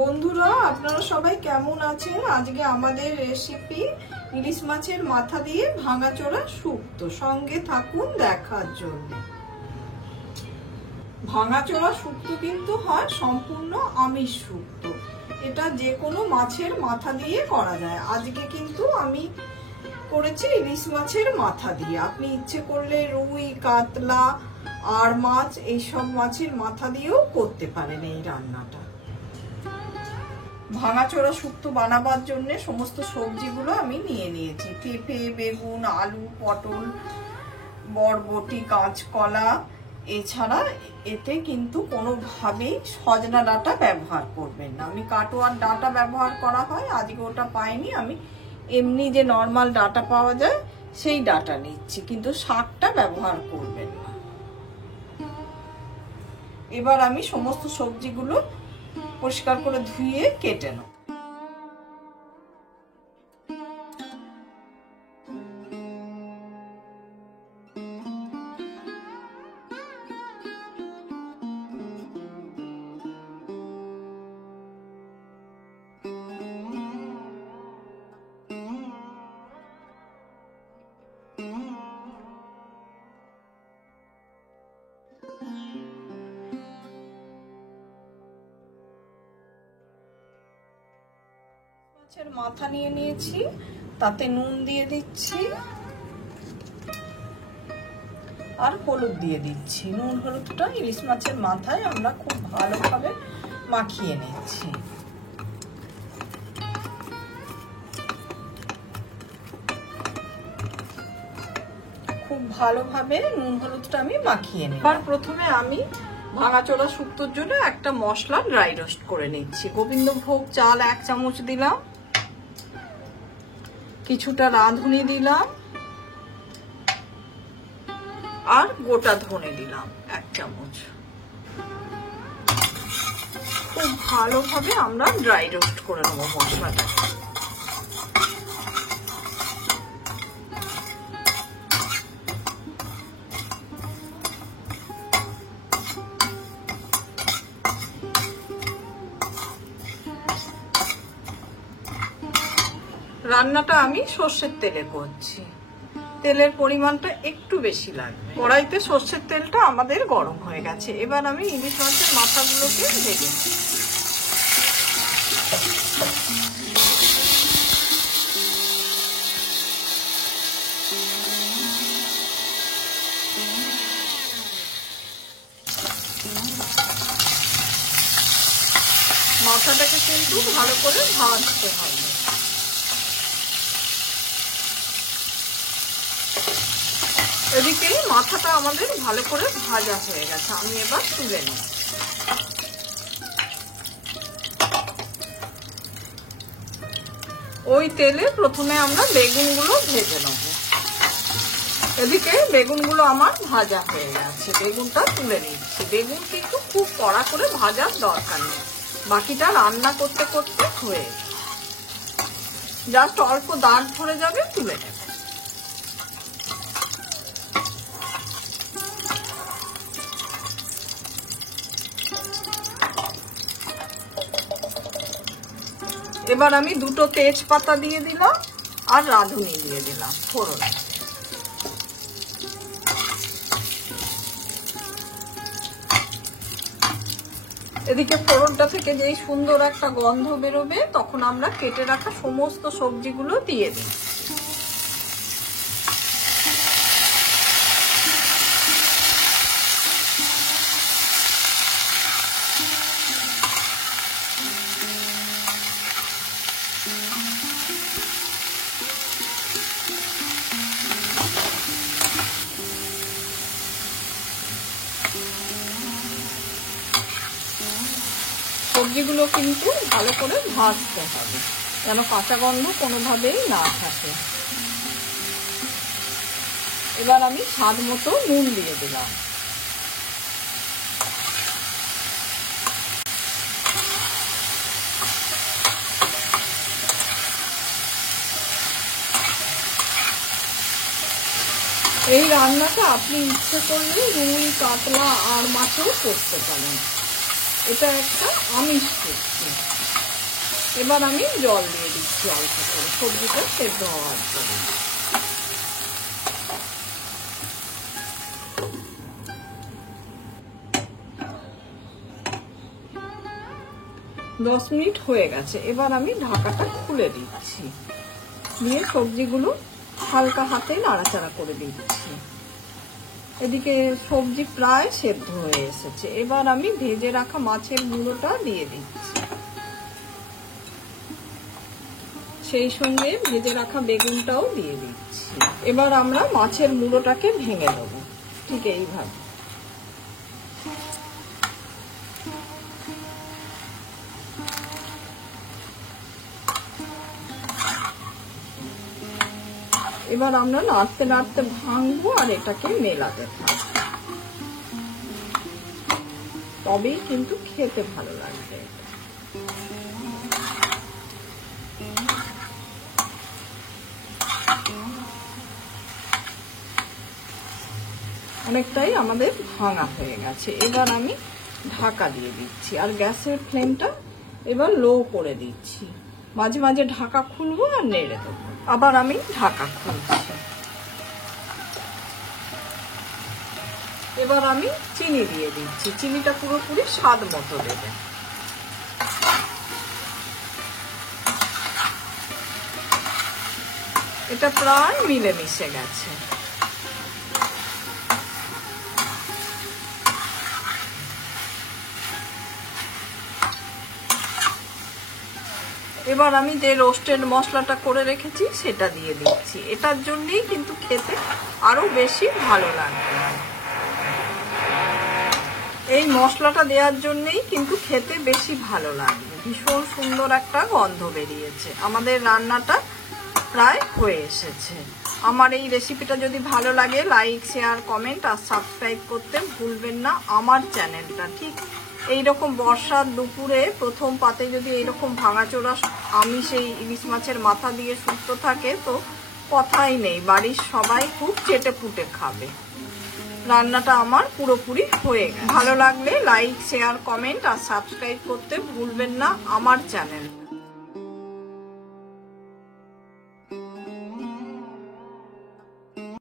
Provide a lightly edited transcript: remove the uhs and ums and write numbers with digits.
বন্ধুরা, আপনারা সবাই কেমন আছেন? আজকে আমাদের রেসিপি ইলিশ মাছের মাথা দিয়ে ভাঙাচোরা শুক্তো। সঙ্গে থাকুন দেখার জন্য। ভাঙাচোরা শুক্তো কিন্তু হয় সম্পূর্ণ আমিষ শুক্তো। এটা যে কোনো মাছের মাথা দিয়ে করা যায়। আজকে কিন্তু আমি করেছি ইলিশ মাছের মাথা দিয়ে। আপনি ইচ্ছে করলে রুই, কাতলা আর মাছ এইসব মাছের মাথা দিয়েও করতে পারেন এই রান্নাটা। ভাঙাচোরা শুক্তো বানাবার জন্য সমস্ত সবজিগুলো আমি নিয়ে নিয়েছি। পেঁপে, বেগুন, আলু, পটল, বরবটি, কাঁচকলা। এছাড়া এতে কিন্তু কোনোভাবেই সজনা ডাঁটা ব্যবহার করবেন না। আমি কাটোয়ার ডাঁটা ব্যবহার করা হয়, আজকে ওটা পাইনি। আমি এমনি যে নর্মাল ডাঁটা পাওয়া যায় সেই ডাঁটা নিচ্ছি, কিন্তু শাকটা ব্যবহার করবেন না। এবার আমি সমস্ত সবজিগুলো পরিষ্কার করে ধুয়ে কেটে নেব। মাছের মাথা নিয়ে নিয়েছি, তাতে নুন দিয়ে দিচ্ছি আর হলুদ দিয়ে দিচ্ছি। নুন হলুদটা ইলিশ মাছের মাথায় আমরা খুব ভালোভাবে মাখিয়ে নিচ্ছি। খুব ভালোভাবে নুন হলুদটা আমি মাখিয়ে নিই। এবার প্রথমে আমি ভাঙাচোরা শুক্তোর জন্য একটা মশলা ড্রাই রোস্ট করে নিচ্ছি। গোবিন্দভোগ চাল 1 চামচ দিলাম, কিছুটা রাঁধুনি দিলাম আর গোটা ধনে দিলাম 1 চামচ। খুব ভালোভাবে আমরা ড্রাই রোস্ট করে নেবো মশলাটাকে। রান্নাটা আমি সর্ষের তেলে করছি। তেলের পরিমাণটা একটু বেশি লাগবে। কড়াইতে সর্ষের তেলটা আমাদের গরম হয়ে গেছে। এবার আমি ইলিশ মাছের মাথাগুলোকে ভেজে নিই। মাথাটাকে কিন্তু ভালো করে ভাজতে হবে। এদিকে মাথাটা আমাদের ভালো করে ভাজা হয়ে গেছে, আমি এবার তুলে নিই। ওই তেলে প্রথমে আমরা বেগুনগুলো ভেজে নেব। এদিকে বেগুনগুলো আমার ভাজা হয়ে গেছে, বেগুনটা তুলে নিচ্ছি। বেগুন কিন্তু খুব কড়া করে ভাজার দরকার নেই, বাকিটা রান্না করতে করতে হয়ে জাস্ট অল্প দাগ ধরে যাবে, তুলে নেব। এবার আমি 2টো তেজপাতা দিয়ে দিলাম আর রাঁধুনি দিয়ে দিলাম ফোড়ন। এদিকে ফোড়নটা থেকে যেই সুন্দর একটা গন্ধ বেরোবে, তখন আমরা কেটে রাখা সমস্ত সবজিগুলো দিয়ে দিই। সবজিগুলো কিন্তু ভালো করে ভাজতে হবে, যেন কাঁচা গন্ধ কোনোভাবেই না থাকে। এবার আমি স্বাদ মতো নুন দিয়ে দিলাম। এই রান্নাটা আপনি ইচ্ছে করলে রুই, কাতলা আর মাছেও করতে পারেন। এটা একটা আমিষ সবজি। এবার আমি জল দিয়ে দিচ্ছি অল্প করে সবজিটা সেদ্ধ হওয়ার জন্য। দশ মিনিট হয়ে গেছে, এবার আমি ঢাকাটা খুলে দিচ্ছি, দিয়ে সবজিগুলো হালকা হাতে নাড়াচাড়া করে দিচ্ছি। এদিকে সবজি প্রায় সেদ্ধ হয়ে এসেছে, এবার আমি ভেজে রাখা মাছের মুড়োটা দিয়ে দিচ্ছি, সেই সঙ্গে ভেজে রাখা বেগুনটাও দিয়ে দিচ্ছি। এবার আমরা মাছের মুড়োটাকে ভেঙে দেবো ঠিক এইভাবে। এবার আমরা নাড়তে নাড়তে ভাঙবো আর এটাকে মেলাতে থাকবো, তবেই কিন্তু খেতে ভালো লাগবে। অনেকটাই আমাদের ভাঙা হয়ে গেছে, এবার আমি ঢাকা দিয়ে দিচ্ছি আর গ্যাসের ফ্লেমটা এবার লো করে দিচ্ছি। মাঝে মাঝে ঢাকা খুলবো আর নেড়ে দেবো। আবার আমি ঢাকা খুলছি। এবার আমি চিনি দিয়ে দিচ্ছি, চিনিটা পুরোপুরি স্বাদ মতো দেবে। এটা প্রায় মিলেমিশে গেছে। এবার আমি যে রোস্টেড মশলাটা করে রেখেছি সেটা দিয়ে দিচ্ছি, এটার জন্যই কিন্তু খেতে আরো বেশি ভালো লাগবে। এই মশলাটা দেওয়ার জন্যই কিন্তু খেতে বেশি ভালো লাগবে। ভীষণ সুন্দর একটা গন্ধ বেরিয়েছে। আমাদের রান্নাটা প্রায় হয়ে এসেছে। আমার এই রেসিপিটা যদি ভালো লাগে লাইক, শেয়ার, কমেন্ট আর সাবস্ক্রাইব করতে ভুলবেন না আমার চ্যানেলটা। ঠিক এইরকম বর্ষার দুপুরে প্রথম পাতে যদি এইরকম ভাঙাচোরা আমিষ এই ইলিশ মাছের মাথা দিয়ে শুক্তো থাকে তো কথাই নেই, বাড়ির সবাই খুব চেটে পুটে খাবে। রান্নাটা আমার পুরোপুরি হয়ে গেছে। ভালো লাগলে লাইক, শেয়ার, কমেন্ট আর সাবস্ক্রাইব করতে ভুলবেন না আমার চ্যানেল।